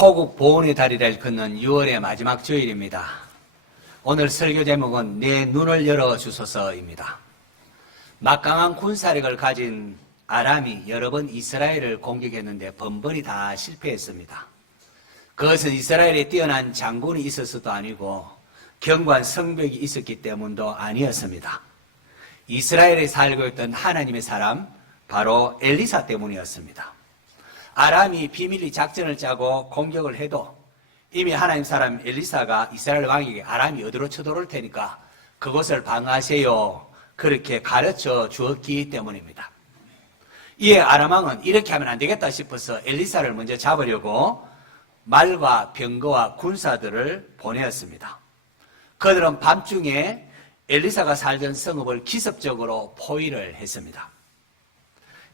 호국 보훈의 다리를 걷는 6월의 마지막 주일입니다. 오늘 설교 제목은 내 눈을 열어주소서입니다. 막강한 군사력을 가진 아람이 여러 번 이스라엘을 공격했는데 번번이 다 실패했습니다. 그것은 이스라엘에 뛰어난 장군이 있어서도 아니고 견고한 성벽이 있었기 때문도 아니었습니다. 이스라엘에 살고 있던 하나님의 사람 바로 엘리사 때문이었습니다. 아람이 비밀리 작전을 짜고 공격을 해도 이미 하나님 사람 엘리사가 이스라엘 왕에게 아람이 어디로 쳐들어올 테니까 그곳을 방어하세요, 그렇게 가르쳐 주었기 때문입니다. 이에 아람 왕은 이렇게 하면 안 되겠다 싶어서 엘리사를 먼저 잡으려고 말과 병거와 군사들을 보내었습니다. 그들은 밤중에 엘리사가 살던 성읍을 기습적으로 포위를 했습니다.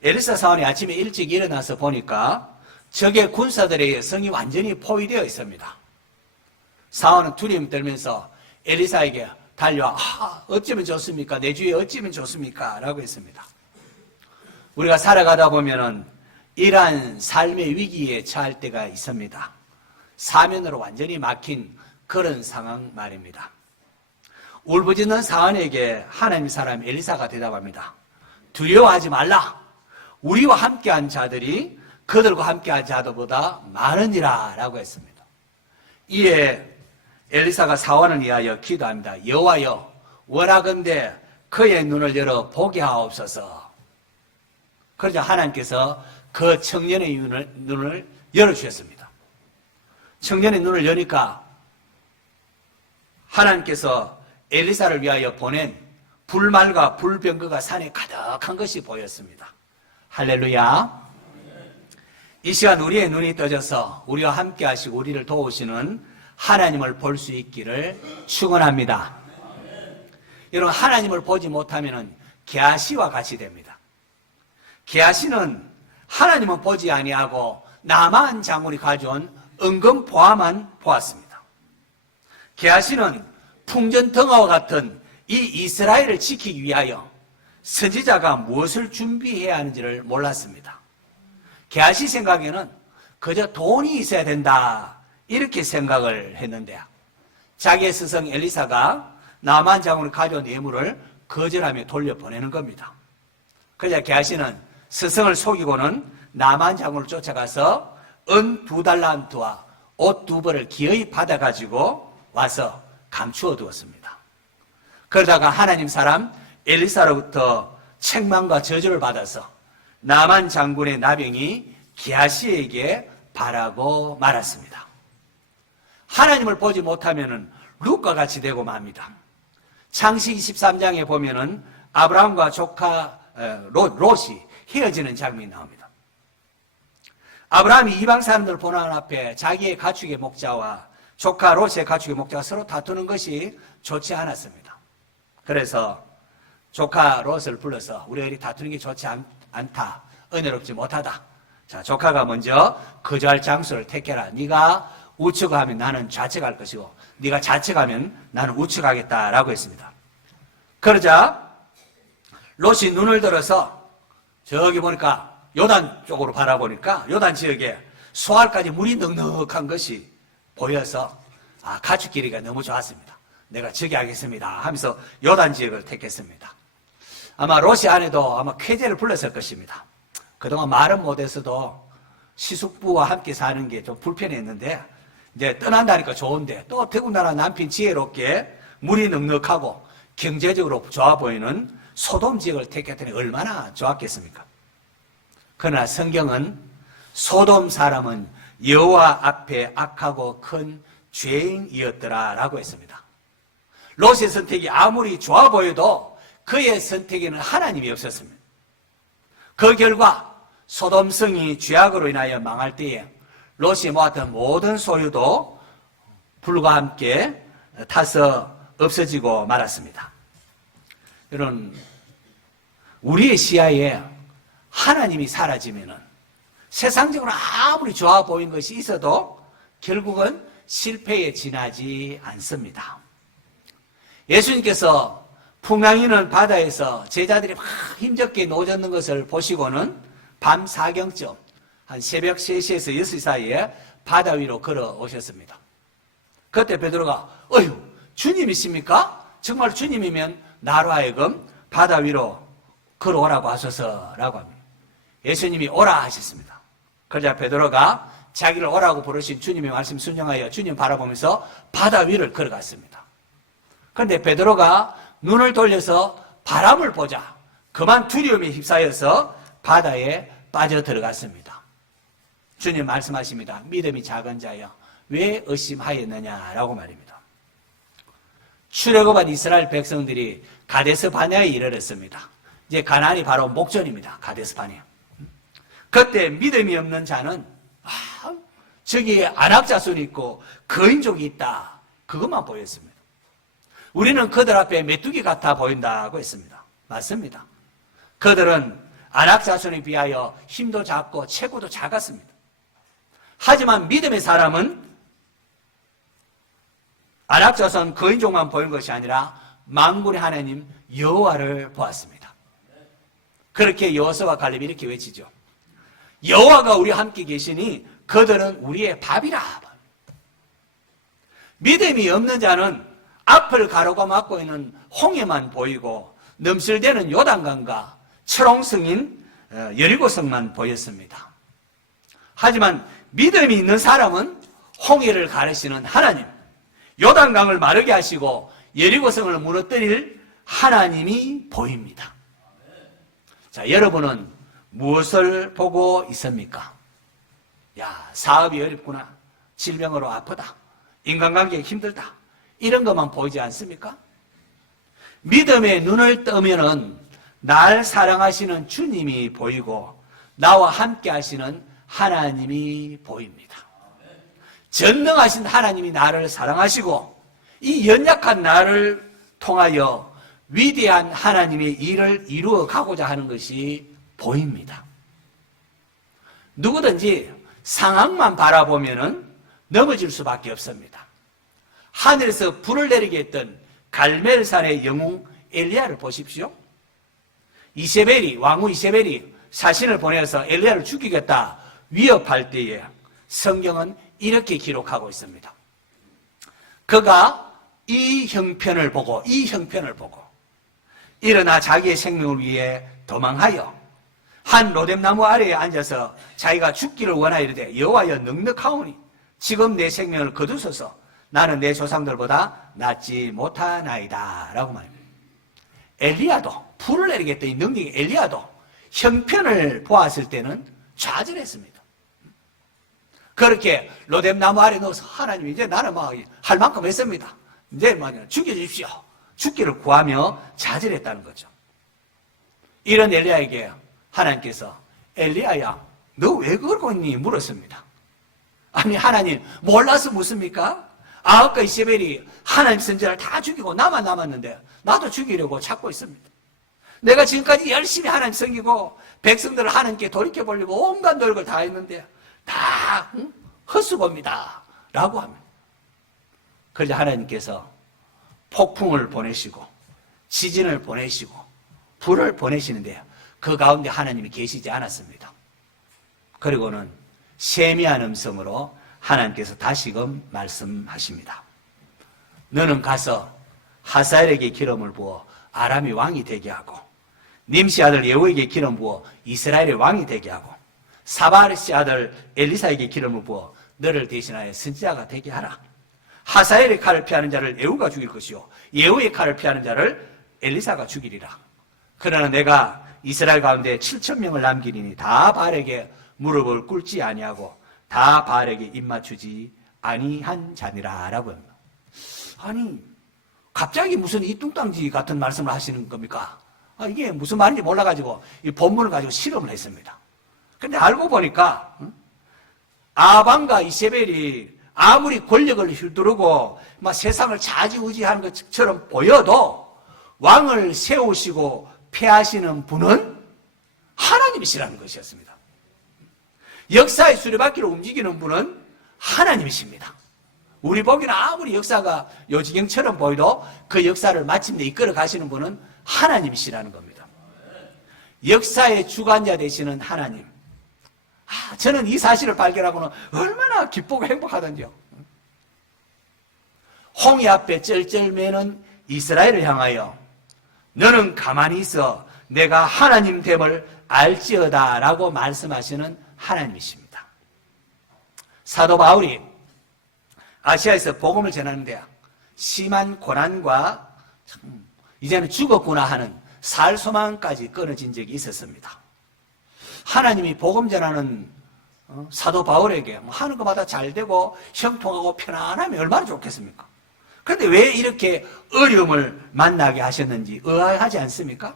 엘리사 사원이 아침에 일찍 일어나서 보니까 적의 군사들의 성이 완전히 포위되어 있습니다. 사원은 두려움 떨면서 엘리사에게 달려와 어쩌면 좋습니까? 내 주위에 어쩌면 좋습니까? 라고 했습니다. 우리가 살아가다 보면은 이러한 삶의 위기에 처할 때가 있습니다. 사면으로 완전히 막힌 그런 상황 말입니다. 울부짖는 사원에게 하나님 사람 엘리사가 대답합니다. 두려워하지 말라. 우리와 함께한 자들이 그들과 함께한 자들보다 많으니라 라고 했습니다. 이에 엘리사가 사원을 위하여 기도합니다. 여호와여, 원하건대 그의 눈을 열어 보게 하옵소서. 그러자 하나님께서 그 청년의 눈을 열어주셨습니다. 청년의 눈을 여니까 하나님께서 엘리사를 위하여 보낸 불말과 불병거가 산에 가득한 것이 보였습니다. 할렐루야. 이 시간 우리의 눈이 떠져서 우리와 함께 하시고 우리를 도우시는 하나님을 볼 수 있기를 축원합니다. 여러분, 하나님을 보지 못하면 게하시와 같이 됩니다. 게하시는 하나님은 보지 아니하고 나만 장군이 가져온 은금포화만 보았습니다. 게하시는 풍전등화와 같은 이 이스라엘을 지키기 위하여 선지자가 무엇을 준비해야 하는지를 몰랐습니다. 게하시 생각에는 그저 돈이 있어야 된다, 이렇게 생각을 했는데 자기의 스승 엘리사가 나만 장군이 가져온 예물을 거절하며 돌려보내는 겁니다. 그러자 게하시는 스승을 속이고는 나만 장군을 쫓아가서 은 2달란트와 옷 2벌을 기어이 받아가지고 와서 감추어 두었습니다. 그러다가 하나님 사람 엘리사로부터 책망과 저주를 받아서 나만 장군의 나병이 게하시에게 바라고 말았습니다. 하나님을 보지 못하면 룻과 같이 되고 맙니다. 창세기 23장에 보면은 아브라함과 조카 롯이 헤어지는 장면이 나옵니다. 아브라함이 이방 사람들 보는 앞에 자기의 가축의 목자와 조카 롯의 가축의 목자가 서로 다투는 것이 좋지 않았습니다. 그래서 조카 롯을 불러서 우리가 이렇게 다투는 게 좋지 않다, 은혜롭지 못하다. 자, 조카가 먼저 거주할 장소를 택해라. 네가 우측하면 나는 좌측할 것이고 네가 좌측하면 나는 우측하겠다라고 했습니다. 그러자 롯이 눈을 들어서 저기 보니까 요단 쪽으로 바라보니까 요단 지역에 소알까지 물이 넉넉한 것이 보여서 가축 길이가 너무 좋았습니다. 내가 저기 하겠습니다 하면서 요단 지역을 택했습니다. 아마 롯이 안에도 아마 쾌재를 불렀을 것입니다. 그동안 말은 못해서도 시숙부와 함께 사는 게 좀 불편했는데 이제 떠난다니까 좋은데 또 더군다나 남편 지혜롭게 물이 넉넉하고 경제적으로 좋아 보이는 소돔 지역을 택했더니 얼마나 좋았겠습니까? 그러나 성경은 소돔 사람은 여호와 앞에 악하고 큰 죄인이었더라 라고 했습니다. 롯의 선택이 아무리 좋아 보여도 그의 선택에는 하나님이 없었습니다. 그 결과 소돔성이 죄악으로 인하여 망할 때에 롯이 모았던 모든 소유도 불과 함께 타서 없어지고 말았습니다. 여러분, 우리의 시야에 하나님이 사라지면은 세상적으로 아무리 좋아 보이는 것이 있어도 결국은 실패에 지나지 않습니다. 예수님께서 풍랑이는 바다에서 제자들이 막 힘겹게 노젓는 것을 보시고는 밤 4경쯤 한 새벽 3시에서 6시 사이에 바다 위로 걸어오셨습니다. 그때 베드로가 어휴 주님이십니까? 정말 주님이면 나로 하여금 바다 위로 걸어오라고 하소서라고 합니다. 예수님이 오라 하셨습니다. 그러자 베드로가 자기를 오라고 부르신 주님의 말씀 순종하여 주님 바라보면서 바다 위를 걸어갔습니다. 그런데 베드로가 눈을 돌려서 바람을 보자 그만 두려움에 휩싸여서 바다에 빠져 들어갔습니다. 주님 말씀하십니다. 믿음이 작은 자여 왜 의심하였느냐라고 말입니다. 출애굽한 이스라엘 백성들이 가데스 바네아에 이르렀습니다. 이제 가나안이 바로 목전입니다. 가데스 바네아. 그때 믿음이 없는 자는 저기 아낙 자손이 있고 거인족이 있다. 그것만 보였습니다. 우리는 그들 앞에 메뚜기 같아 보인다고 했습니다. 맞습니다. 그들은 아낙 자손에 비하여 힘도 작고 체구도 작았습니다. 하지만 믿음의 사람은 아낙 자손 거인족만 보인 것이 아니라 만군의 하나님 여호와를 보았습니다. 그렇게 여호수아와 갈렙이 이렇게 외치죠. 여호와가 우리와 함께 계시니 그들은 우리의 밥이라. 믿음이 없는 자는 앞을 가로막고 있는 홍해만 보이고 넘실대는 요단강과 철옹성인 여리고성만 보였습니다. 하지만 믿음이 있는 사람은 홍해를 가르시는 하나님, 요단강을 마르게 하시고 여리고성을 무너뜨릴 하나님이 보입니다. 자, 여러분은 무엇을 보고 있습니까? 야, 사업이 어렵구나. 질병으로 아프다. 인간관계가 힘들다. 이런 것만 보이지 않습니까? 믿음의 눈을 뜨면은 날 사랑하시는 주님이 보이고 나와 함께 하시는 하나님이 보입니다. 전능하신 하나님이 나를 사랑하시고 이 연약한 나를 통하여 위대한 하나님의 일을 이루어 가고자 하는 것이 보입니다. 누구든지 상황만 바라보면은 넘어질 수밖에 없습니다. 하늘에서 불을 내리게 했던 갈멜산의 영웅 엘리야를 보십시오. 왕후 이세벨이 사신을 보내서 엘리야를 죽이겠다 위협할 때에 성경은 이렇게 기록하고 있습니다. 그가 이 형편을 보고 일어나 자기의 생명을 위해 도망하여 한 로뎀나무 아래에 앉아서 자기가 죽기를 원하이르되 여호와여 넉넉하오니 지금 내 생명을 거두소서 나는 내 조상들보다 낫지 못하나이다 라고 말합니다. 엘리야도 불을 내리겠다 이 능력의 엘리야도 형편을 보았을 때는 좌절했습니다. 그렇게 로뎀나무 아래 넣어서 하나님 이제 나는 할 만큼 했습니다. 이제 죽여주십시오. 죽기를 구하며 좌절했다는 거죠. 이런 엘리야에게 하나님께서 엘리야야 너 왜 그러고 있니? 물었습니다. 아니 하나님 몰라서 묻습니까? 아합과 이세벨이 하나님 선지자를 다 죽이고 나만 남았는데 나도 죽이려고 찾고 있습니다. 내가 지금까지 열심히 하나님 섬기고 백성들을 하나님께 돌이켜보려고 온갖 노력을 다 했는데 다 헛수고입니다 라고 합니다. 그러자 하나님께서 폭풍을 보내시고 지진을 보내시고 불을 보내시는데요. 그 가운데 하나님이 계시지 않았습니다. 그리고는 세미한 음성으로 하나님께서 다시금 말씀하십니다. 너는 가서 하사엘에게 기름을 부어 아람이 왕이 되게 하고 님시 아들 예후에게 기름 부어 이스라엘의 왕이 되게 하고 사바르시 아들 엘리사에게 기름을 부어 너를 대신하여 선지자가 되게 하라. 하사엘의 칼을 피하는 자를 예후가 죽일 것이요 예후의 칼을 피하는 자를 엘리사가 죽이리라. 그러나 내가 이스라엘 가운데 7,000명을 남기리니 다 바알에게 무릎을 꿇지 아니하고 다 바알에게 입맞추지 아니한 자니라 라고 합니다. 아니 갑자기 무슨 이 뚱땅지 같은 말씀을 하시는 겁니까? 이게 무슨 말인지 몰라가지고 이 본문을 가지고 실험을 했습니다. 근데 알고 보니까 아방과 이세벨이 아무리 권력을 휘두르고 막 세상을 좌지우지하는 것처럼 보여도 왕을 세우시고 폐하시는 분은 하나님이시라는 것이었습니다. 역사의 수레바퀴를 움직이는 분은 하나님이십니다. 우리 보기는 아무리 역사가 요지경처럼 보여도 그 역사를 마침내 이끌어 가시는 분은 하나님이시라는 겁니다. 역사의 주관자 되시는 하나님, 저는 이 사실을 발견하고는 얼마나 기쁘고 행복하던지요. 홍해 앞에 쩔쩔매는 이스라엘을 향하여 너는 가만히 있어 내가 하나님 됨을 알지어다 라고 말씀하시는 하나님이십니다. 사도 바울이 아시아에서 복음을 전하는데 심한 고난과 이제는 죽었구나 하는 살 소망까지 끊어진 적이 있었습니다. 하나님이 복음 전하는 사도 바울에게 하는 것마다 잘 되고 형통하고 편안하면 얼마나 좋겠습니까? 그런데 왜 이렇게 어려움을 만나게 하셨는지 의아하지 않습니까?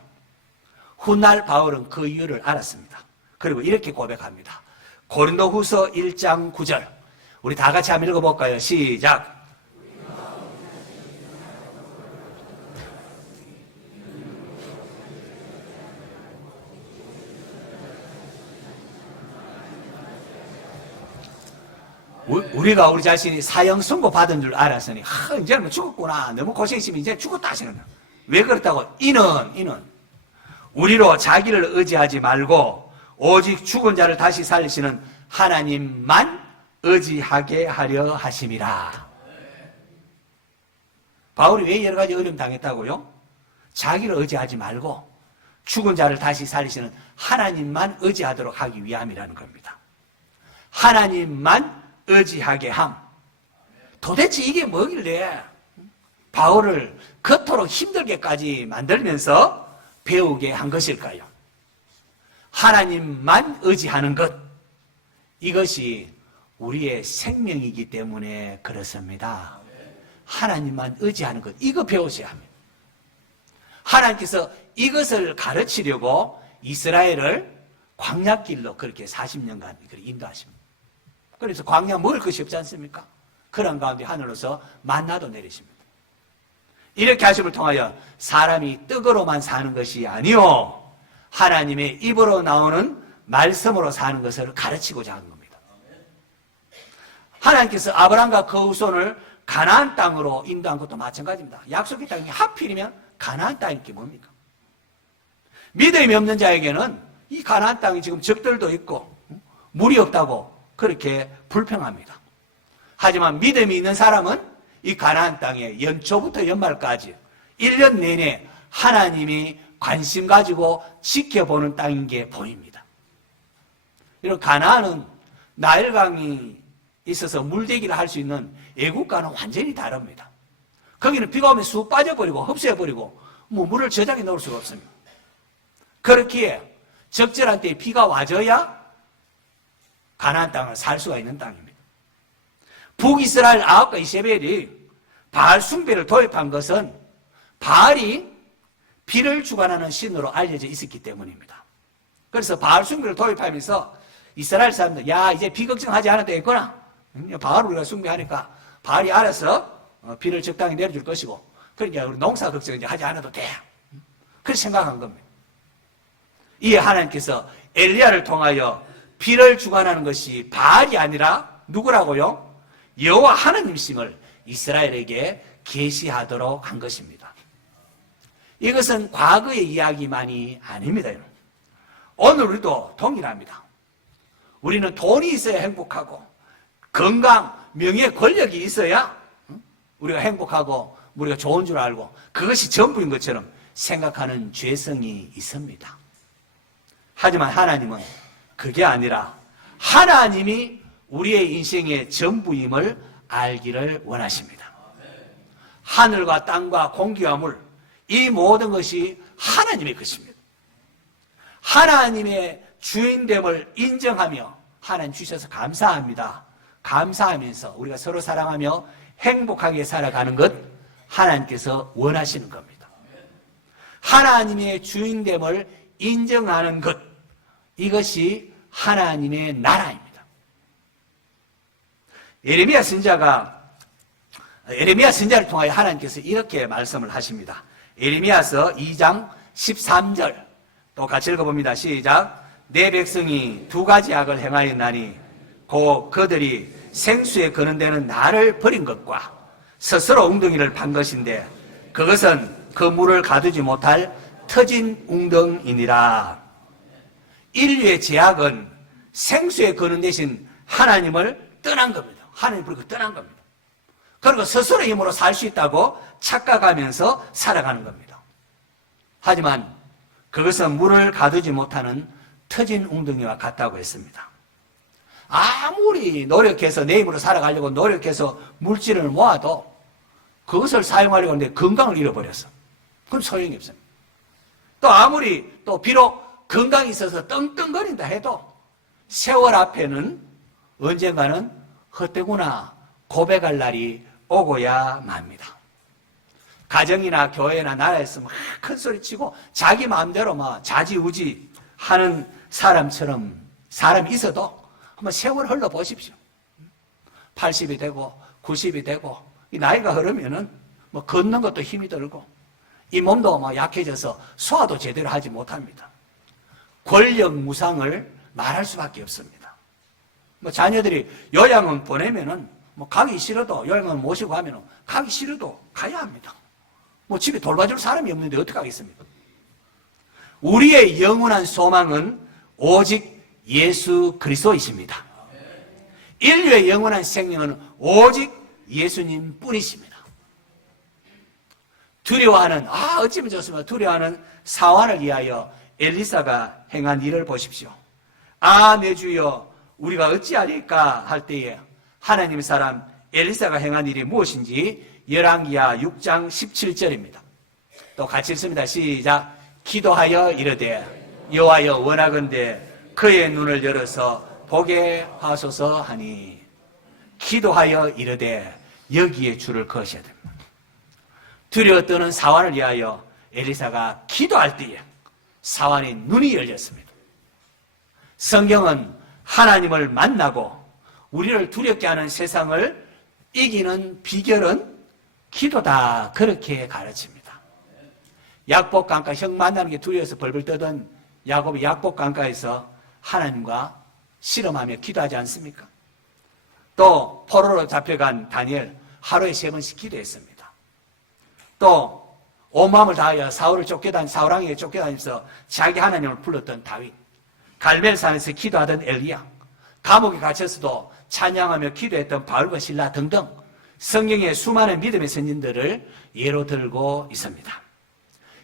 훗날 바울은 그 이유를 알았습니다. 그리고 이렇게 고백합니다. 고린도후서 1장 9절 우리 다 같이 한번 읽어볼까요? 시작. 우리가 우리 자신이 사형 선고 받은 줄 알았으니 이제는 죽었구나 너무 고생했으면 이제 죽었다 하시는 거예요. 왜 그렇다고? 이는 우리로 자기를 의지하지 말고 오직 죽은 자를 다시 살리시는 하나님만 의지하게 하려 하심이라. 바울이 왜 여러 가지 어려움 당했다고요? 자기를 의지하지 말고 죽은 자를 다시 살리시는 하나님만 의지하도록 하기 위함이라는 겁니다. 하나님만 의지하게 함. 도대체 이게 뭐길래 바울을 그토록 힘들게까지 만들면서 배우게 한 것일까요? 하나님만 의지하는 것, 이것이 우리의 생명이기 때문에 그렇습니다. 하나님만 의지하는 것, 이거 배우셔야 합니다. 하나님께서 이것을 가르치려고 이스라엘을 광야길로 그렇게 40년간 인도하십니다. 그래서 광야 먹을 것이 없지 않습니까? 그런 가운데 하늘로서 만나도 내리십니다. 이렇게 하심을 통하여 사람이 떡으로만 사는 것이 아니요 하나님의 입으로 나오는 말씀으로 사는 것을 가르치고자 하는 겁니다. 하나님께서 아브라함과 그 후손을 가나안 땅으로 인도한 것도 마찬가지입니다. 약속의 땅이 하필이면 가나안 땅인 게 뭡니까? 믿음이 없는 자에게는 이 가나안 땅이 지금 적들도 있고 물이 없다고 그렇게 불평합니다. 하지만 믿음이 있는 사람은 이 가나안 땅에 연초부터 연말까지 1년 내내 하나님이 관심 가지고 지켜보는 땅인 게 보입니다. 이런 가나안은 나일강이 있어서 물대기를 할 수 있는 애국과는 완전히 다릅니다. 거기는 비가 오면 쑥 빠져버리고 흡수해버리고 물을 저장해 놓을 수가 없습니다. 그렇기에 적절한 때에 비가 와줘야 가나안 땅을 살 수가 있는 땅입니다. 북이스라엘 아합과 이세벨이 바알 숭배를 도입한 것은 바알이 비를 주관하는 신으로 알려져 있었기 때문입니다. 그래서 바알 숭배를 도입하면서 이스라엘 사람들 이제 비 걱정하지 않아도 되겠구나. 바알을 우리가 숭배하니까 바알이 알아서 비를 적당히 내려줄 것이고 그러니까 우리 농사 걱정 이제 하지 않아도 돼. 그렇게 생각한 겁니다. 이에 하나님께서 엘리야를 통하여 비를 주관하는 것이 바알이 아니라 누구라고요? 여호와 하나님이심을 이스라엘에게 계시하도록 한 것입니다. 이것은 과거의 이야기만이 아닙니다. 오늘 우리도 동일합니다. 우리는 돈이 있어야 행복하고 건강, 명예, 권력이 있어야 우리가 행복하고 우리가 좋은 줄 알고 그것이 전부인 것처럼 생각하는 죄성이 있습니다. 하지만 하나님은 그게 아니라 하나님이 우리의 인생의 전부임을 알기를 원하십니다. 하늘과 땅과 공기와 물, 이 모든 것이 하나님의 것입니다. 하나님의 주인됨을 인정하며 하나님 주셔서 감사합니다. 감사하면서 우리가 서로 사랑하며 행복하게 살아가는 것 하나님께서 원하시는 겁니다. 하나님의 주인됨을 인정하는 것, 이것이 하나님의 나라입니다. 예레미야 선지자를 통하여 하나님께서 이렇게 말씀을 하십니다. 예레미야서 2장 13절 또 같이 읽어봅니다. 시작. 내 백성이 두 가지 악을 행하였나니 곧 그들이 생수에 거는 데는 나를 버린 것과 스스로 웅덩이를 판 것인데 그것은 그 물을 가두지 못할 터진 웅덩이니라. 인류의 죄악은 생수의 근원 대신 하나님을 떠난 겁니다. 하나님을 버리고 떠난 겁니다. 그리고 스스로의 힘으로 살 수 있다고 착각하면서 살아가는 겁니다. 하지만 그것은 물을 가두지 못하는 터진 웅덩이와 같다고 했습니다. 아무리 노력해서 내 힘으로 살아가려고 노력해서 물질을 모아도 그것을 사용하려고 하는데 건강을 잃어버렸어. 그럼 소용이 없습니다. 또 아무리 또 비록 건강이 있어서 떵떵거린다 해도 세월 앞에는 언젠가는 헛되구나 고백할 날이 오고야 맙니다. 가정이나 교회나 나라에서 막 큰소리치고 자기 마음대로 막 자지우지 하는 사람처럼 사람이 있어도 한번 세월 흘러보십시오. 80이 되고 90이 되고 이 나이가 흐르면은 뭐 걷는 것도 힘이 들고 이 몸도 뭐 약해져서 소화도 제대로 하지 못합니다. 권력 무상을 말할 수밖에 없습니다. 뭐 자녀들이 요양원 보내면은 뭐 가기 싫어도 요양원 모시고 하면은 가기 싫어도 가야 합니다. 뭐 집에 돌봐줄 사람이 없는데 어떻게 하겠습니까? 우리의 영원한 소망은 오직 예수 그리스도이십니다. 인류의 영원한 생명은 오직 예수님 뿐이십니다. 두려워하는 어찌면 좋습니다. 두려워하는 사환을 위하여 엘리사가 행한 일을 보십시오. 내 주여 우리가 어찌하리까 할 때에 하나님의 사람 엘리사가 행한 일이 무엇인지 열왕기하 6장 17절입니다. 또 같이 읽습니다. 시작. 기도하여 이르되 여호와여 원하건대 그의 눈을 열어서 보게 하소서 하니 기도하여 이르되 여기에 줄을 그으셔야 됩니다. 두려워 떠는 사환을 위하여 엘리사가 기도할 때에 사환의 눈이 열렸습니다. 성경은 하나님을 만나고 우리를 두렵게 하는 세상을 이기는 비결은 기도다 그렇게 가르칩니다. 약복강가 형 만나는 게 두려워서 벌벌 떠던 야곱이 약복강가에서 하나님과 씨름하며 기도하지 않습니까? 또 포로로 잡혀간 다니엘 하루에 3번씩 기도했습니다. 또 온 마음을 다하여 사울왕에게 쫓겨다니면서 자기 하나님을 불렀던 다윗, 갈멜산에서 기도하던 엘리야, 감옥에 갇혀서도 찬양하며 기도했던 바울과 실라 등등 성경의 수많은 믿음의 선진들을 예로 들고 있습니다.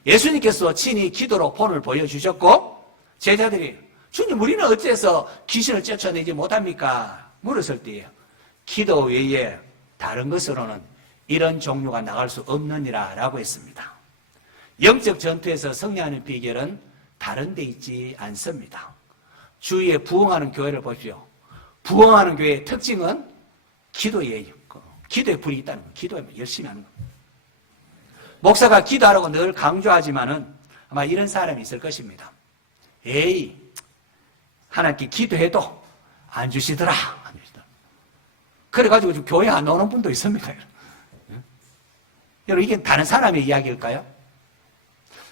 예수님께서 친히 기도로 본을 보여주셨고 제자들이 주님 우리는 어째서 귀신을 쫓아내지 못합니까? 물었을 때에 기도 외에 다른 것으로는 이런 종류가 나갈 수 없느니라 라고 했습니다. 영적 전투에서 승리하는 비결은 다른 데 있지 않습니다. 주위에 부흥하는 교회를 보십시오. 부흥하는 교회의 특징은 기도예요. 기도에 불이 있다는 거예요. 기도에 열심히 하는 거예요. 목사가 기도하라고 늘 강조하지만은 아마 이런 사람이 있을 것입니다. 에이, 하나님께 기도해도 안 주시더라. 그래가지고 지금 교회 안 나오는 분도 있습니다. 여러분, 이게 다른 사람의 이야기일까요?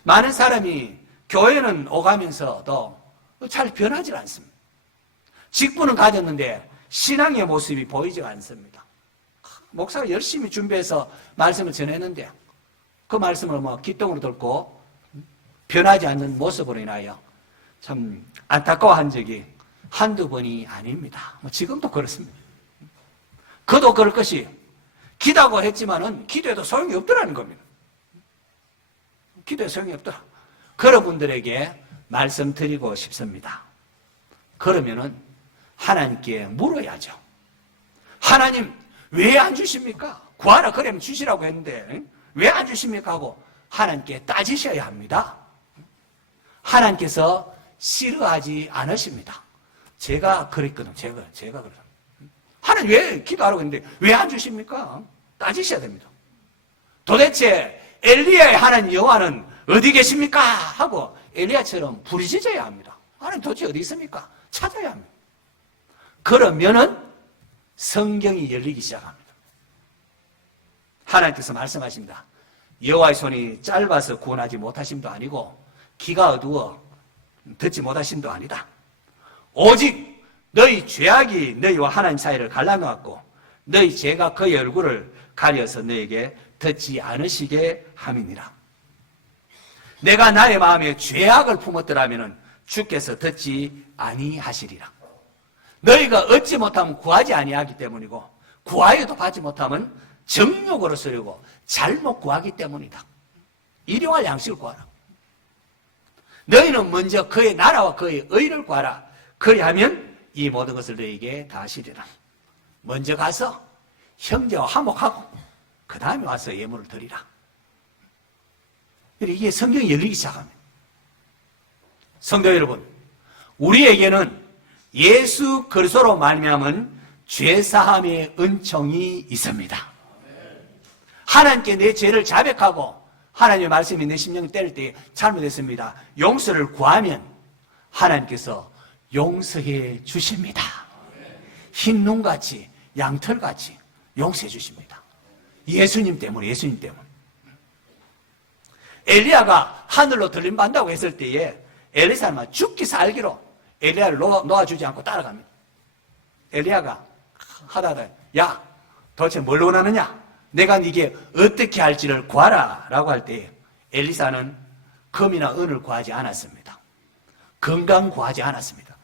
많은 사람이 교회는 오가면서도 잘 변하지 않습니다. 직분은 가졌는데 신앙의 모습이 보이지 않습니다. 목사가 열심히 준비해서 말씀을 전했는데 그 말씀을 기똥으로 듣고 변하지 않는 모습으로 인하여 참 안타까워한 적이 한두 번이 아닙니다. 지금도 그렇습니다. 그도 그럴 것이 기도하고 했지만은 기도해도 소용이 없더라는 겁니다. 기도에 소용이 없더라. 그런 분들에게 말씀드리고 싶습니다. 그러면은 하나님께 물어야죠. 하나님 왜 안 주십니까? 구하라 그러면 주시라고 했는데 왜 안 주십니까? 하고 하나님께 따지셔야 합니다. 하나님께서 싫어하지 않으십니다. 제가 그랬거든요. 제가 그랬어요. 하나님 왜 기도하라고 했는데 왜 안 주십니까? 따지셔야 됩니다. 도대체 엘리야의 하나님 여호와는 어디 계십니까? 하고 엘리야처럼 부르짖어야 합니다. 하나님 도대체 어디 있습니까? 찾아야 합니다. 그러면은 성경이 열리기 시작합니다. 하나님께서 말씀하십니다. 여호와의 손이 짧아서 구원하지 못하심도 아니고 귀가 어두워 듣지 못하심도 아니다. 오직 너희 죄악이 너희와 하나님 사이를 갈라놓았고 너희 죄가 그의 얼굴을 가려서 너에게 듣지 않으시게 함이니라. 내가 나의 마음에 죄악을 품었더라면 주께서 듣지 아니하시리라. 너희가 얻지 못하면 구하지 아니하기 때문이고 구하여도 받지 못하면 정욕으로 쓰려고 잘못 구하기 때문이다. 일용할 양식을 구하라. 너희는 먼저 그의 나라와 그의 의를 구하라. 그리하면 이 모든 것을 너희에게 다 하시리라. 먼저 가서 형제와 화목하고 그 다음에 와서 예물을 드리라. 이게 성경이 열리기 시작합니다. 성도 여러분, 우리에게는 예수 그리스도로 말미암은 죄사함의 은총이 있습니다. 하나님께 내 죄를 자백하고 하나님의 말씀이 내 심령을 때릴 때 잘못했습니다, 용서를 구하면 하나님께서 용서해 주십니다. 흰 눈같이 양털같이 용서해 주십니다. 예수님 때문에. 엘리야가 하늘로 들림받는다고 했을 때에 엘리사는 죽기 살기로 엘리야를 놓아주지 않고 따라갑니다. 엘리야가 하다가 야, 도대체 뭘 원하느냐? 내가 네게 어떻게 할지를 구하라 라고 할 때 엘리사는 금이나 은을 구하지 않았습니다. 건강 구하지 않았습니다.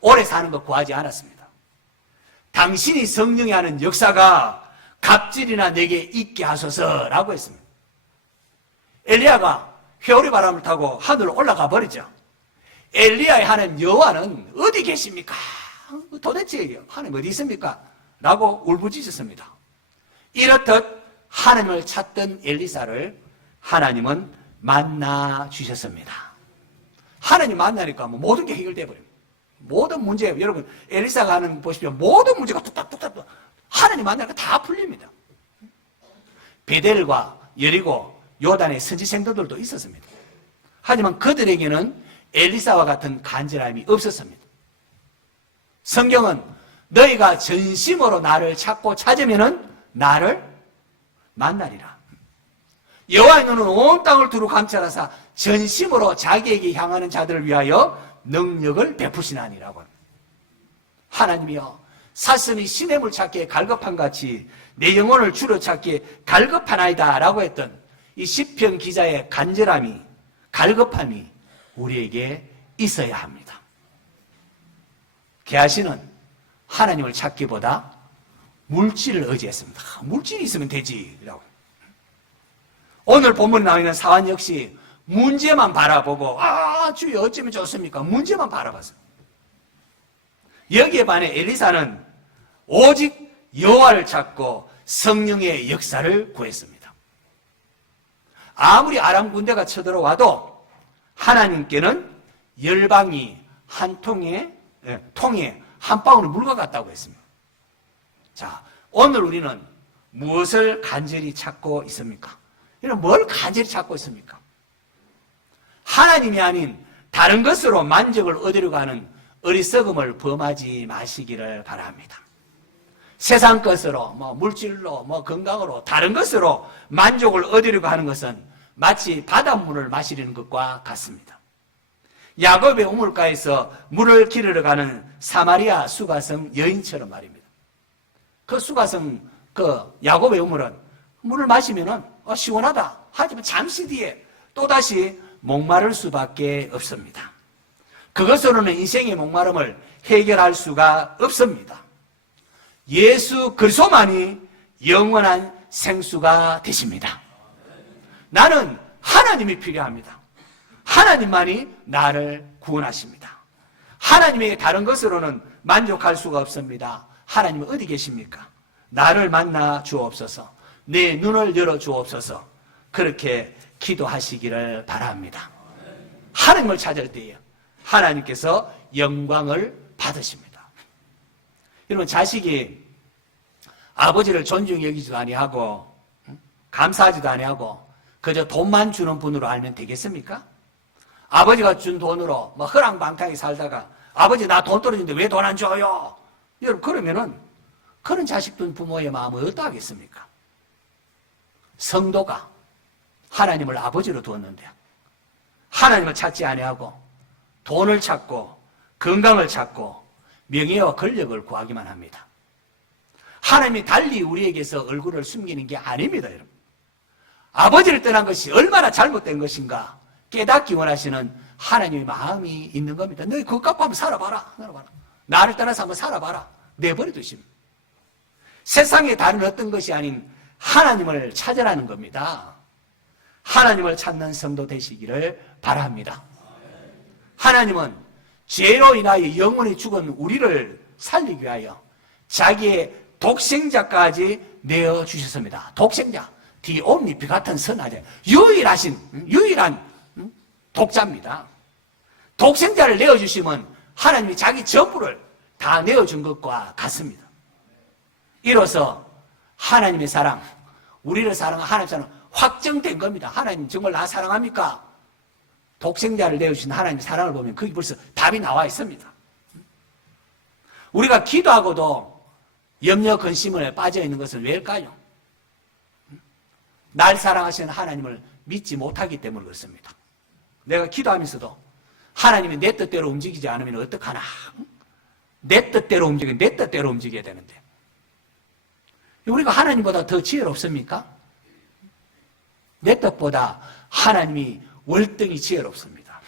오래 사는 거 구하지 않았습니다. 당신이 성령이 하는 역사가 갑질이나 내게 있게 하소서라고 했습니다. 엘리야가 회오리 바람을 타고 하늘로 올라가 버리죠. 엘리야의 하나님 여호와는 어디 계십니까? 도대체 하나님 어디 있습니까? 라고 울부짖었습니다. 이렇듯 하나님을 찾던 엘리사를 하나님은 만나 주셨습니다. 하나님 만나니까 모든 게 해결돼 버립니다. 모든 문제, 여러분 엘리사가 하는 거 보십시오. 모든 문제가 뚝딱뚝딱 하나님 만나니까 다 풀립니다. 베델과 여리고 요단의 선지 생도들도 있었습니다. 하지만 그들에게는 엘리사와 같은 간절함이 없었습니다. 성경은 너희가 전심으로 나를 찾고 찾으면은 나를 만나리라. 여호와의 눈은 온 땅을 두루 감찰하사 전심으로 자기에게 향하는 자들을 위하여 능력을 베푸시나니라고 합니다. 하나님이여, 사슴이 시냇물 찾기에 갈급한 같이 내 영혼을 주로 찾기에 갈급하나이다 라고 했던 이 시편 기자의 간절함이, 갈급함이 우리에게 있어야 합니다. 게하시는 하나님을 찾기보다 물질을 의지했습니다. 물질이 있으면 되지 라고. 오늘 본문에 나와 있는 사환 역시 문제만 바라보고 주여 어쩌면 좋습니까? 문제만 바라봤어요. 여기에 반해 엘리사는 오직 여호와를 찾고 성령의 역사를 구했습니다. 아무리 아람 군대가 쳐들어와도 하나님께는 열방이 한 통에 한 방울의 물과 같다고 했습니다. 자, 오늘 우리는 무엇을 간절히 찾고 있습니까? 뭘 간절히 찾고 있습니까? 하나님이 아닌 다른 것으로 만족을 얻으려고 하는 어리석음을 범하지 마시기를 바랍니다. 세상 것으로, 물질로, 건강으로, 다른 것으로 만족을 얻으려고 하는 것은 마치 바닷물을 마시려는 것과 같습니다. 야곱의 우물가에서 물을 기르러 가는 사마리아 수가성 여인처럼 말입니다. 그 수가성, 야곱의 우물은 물을 마시면은 시원하다. 하지만 잠시 뒤에 또다시 목마를 수밖에 없습니다. 그것으로는 인생의 목마름을 해결할 수가 없습니다. 예수 그리스도만이 영원한 생수가 되십니다. 나는 하나님이 필요합니다. 하나님만이 나를 구원하십니다. 하나님에게 다른 것으로는 만족할 수가 없습니다. 하나님은 어디 계십니까? 나를 만나 주옵소서. 내 눈을 열어 주옵소서. 그렇게 기도하시기를 바랍니다. 하나님을 찾을 때에 하나님께서 영광을 받으십니다. 여러분, 자식이 아버지를 존중히 여기지도 아니하고 감사하지도 아니하고 그저 돈만 주는 분으로 알면 되겠습니까? 아버지가 준 돈으로 허랑방탕히 살다가 아버지 나 돈 떨어지는데 왜 돈 안 줘요? 여러분, 그러면은 그런 자식 둔 부모의 마음을 어떠하겠습니까? 성도가 하나님을 아버지로 두었는데 하나님을 찾지 아니하고 돈을 찾고 건강을 찾고 명예와 권력을 구하기만 합니다. 하나님이 달리 우리에게서 얼굴을 숨기는 게 아닙니다, 여러분. 아버지를 떠난 것이 얼마나 잘못된 것인가 깨닫기 원하시는 하나님의 마음이 있는 겁니다. 너희 그것 갖고 한번 살아봐라. 나를 떠나서 한번 살아봐라. 내버려 두십니다. 세상에 다른 어떤 것이 아닌 하나님을 찾으라는 겁니다. 하나님을 찾는 성도 되시기를 바랍니다. 하나님은 죄로 인하여 영원히 죽은 우리를 살리기 위하여 자기의 독생자까지 내어주셨습니다. 독생자, 디옴니피 같은 선하자, 유일한 독자입니다. 독생자를 내어주시면 하나님이 자기 전부를 다 내어준 것과 같습니다. 이로써 하나님의 사랑, 우리를 사랑한 하나님의 사랑 확정된 겁니다. 하나님 정말 나 사랑합니까? 독생자를 내어주신 하나님의 사랑을 보면 거기 벌써 답이 나와 있습니다. 우리가 기도하고도 염려 근심에 빠져 있는 것은 왜일까요? 날 사랑하시는 하나님을 믿지 못하기 때문에 그렇습니다. 내가 기도하면서도 하나님이 내 뜻대로 움직이지 않으면 어떡하나? 내 뜻대로 움직여야 되는데 우리가 하나님보다 더 지혜롭습니까? 내 뜻보다 하나님이 월등히 지혜롭습니다.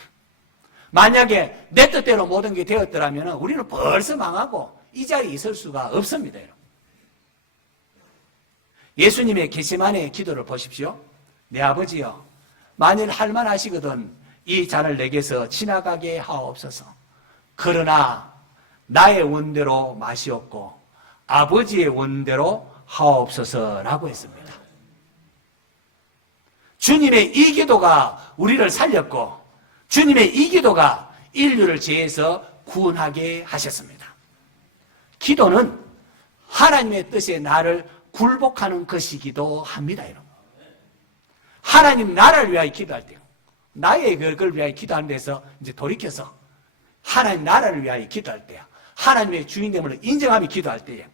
만약에 내 뜻대로 모든 게 되었더라면 우리는 벌써 망하고 이 자리에 있을 수가 없습니다. 예수님의 겟세마네의 기도를 보십시오. 내 아버지여, 만일 할만하시거든 이 잔을 내게서 지나가게 하옵소서. 그러나 나의 원대로 마시옵고 아버지의 원대로 하옵소서라고 했습니다. 주님의 이 기도가 우리를 살렸고 주님의 이 기도가 인류를 죄에서 구원하게 하셨습니다. 기도는 하나님의 뜻에 나를 굴복하는 것이기도 합니다. 여러분. 하나님 나라를 위하여 기도할 때요. 나의 그걸 위하여 기도하는 데서 이제 돌이켜서 하나님 나라를 위하여 기도할 때요. 하나님의 주인됨을 인정하며 기도할 때요.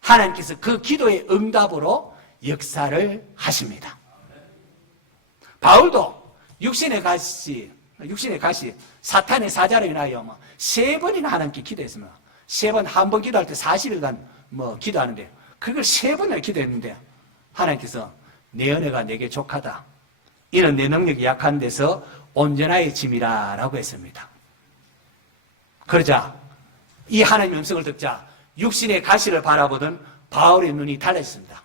하나님께서 그 기도의 응답으로 역사를 하십니다. 바울도 육신의 가시 사탄의 사자로 인하여 3번이나 하나님께 기도했습니다. 3번, 한 번 기도할 때 40일간 기도하는데 그걸 3번을 기도했는데 하나님께서 내 은혜가 내게 족하다. 이는 내 능력이 약한 데서 온전하의 짐이라 라고 했습니다. 그러자 이 하나님의 음성을 듣자 육신의 가시를 바라보던 바울의 눈이 달라졌습니다.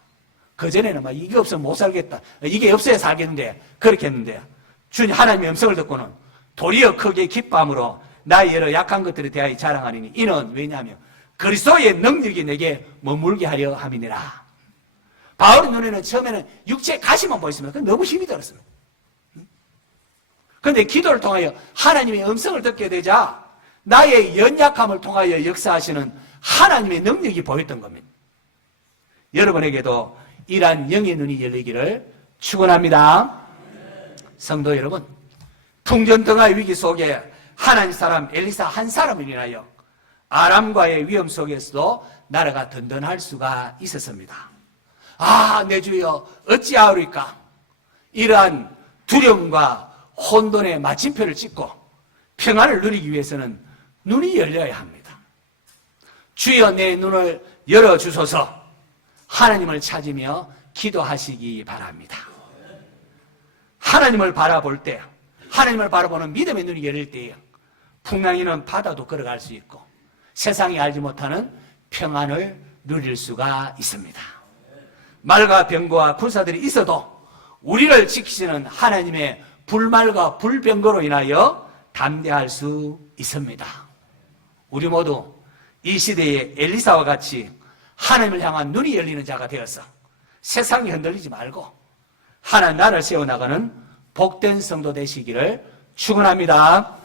그전에는 이게 없으면 못 살겠다. 이게 없어야 살겠는데 그렇게 했는데 주님 하나님의 음성을 듣고는 도리어 크게 기뻐함으로 나의 여러 약한 것들에 대하여 자랑하리니 이는 왜냐하면 그리스도의 능력이 내게 머물게 하려 함이니라. 바울의 눈에는 처음에는 육체의 가시만 보였습니다. 너무 힘이 들었습니다. 그런데 기도를 통하여 하나님의 음성을 듣게 되자 나의 연약함을 통하여 역사하시는 하나님의 능력이 보였던 겁니다. 여러분에게도 이러한 영의 눈이 열리기를 축원합니다. 성도 여러분, 풍전등화의 위기 속에 하나님 사람 엘리사 한 사람을 인하여 아람과의 위험 속에서도 나라가 든든할 수가 있었습니다. 아, 내 주여 어찌하오리까? 이러한 두려움과 혼돈의 마침표를 찍고 평안을 누리기 위해서는 눈이 열려야 합니다. 주여 내 눈을 열어주소서. 하나님을 찾으며 기도하시기 바랍니다. 하나님을 바라볼 때, 하나님을 바라보는 믿음의 눈이 열릴 때에 풍랑이는 바다도 걸어갈 수 있고 세상이 알지 못하는 평안을 누릴 수가 있습니다. 말과 병거와 군사들이 있어도 우리를 지키시는 하나님의 불말과 불병거로 인하여 담대할 수 있습니다. 우리 모두 이 시대의 엘리사와 같이 하나님을 향한 눈이 열리는 자가 되어서 세상이 흔들리지 말고 하나님 나라를 세워나가는 복된 성도 되시기를 축원합니다.